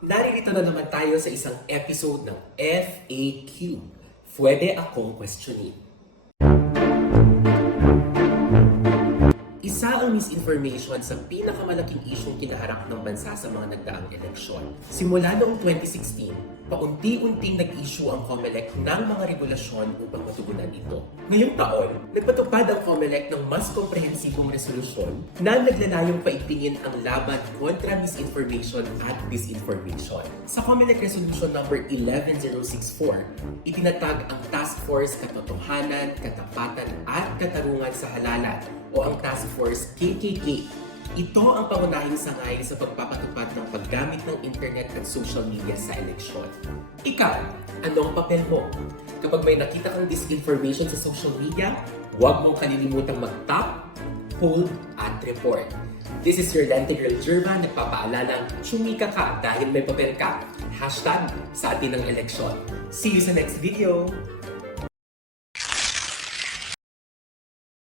Naririto na naman tayo sa isang episode ng FAQ. Pwede akong questionin. Isa ang misinformation sa pinakamalaking isyong kinaharap ng bansa sa mga nagdaang eleksyon. Simula noong 2016, paunti-unting nag-issue ang COMELEC ng mga regulasyon upang matugunan ito. Ngayong taon, nagpatupad ang COMELEC ng mas komprehensibong resolusyon na naglalayong paigtingin ang laban kontra misinformation at disinformation. Sa COMELEC Resolution number 11064, itinatag ang Task Force Katotohanan, Katapatan at Katarungan sa Halalan o ang Task Force KKK. Ito ang pangunahing sangay sa pagpapatupad ng paggamit ng internet at social media sa eleksyon. Ikaw, anong papel mo? Kapag may nakita kang disinformation sa social media, huwag mong kalilimutang mag-tap, hold, at report. This is your Lente Girl Jerva, nagpapaalalang tsumika ka dahil may papel ka. Hashtag sa atin ng eleksyon. See you sa next video!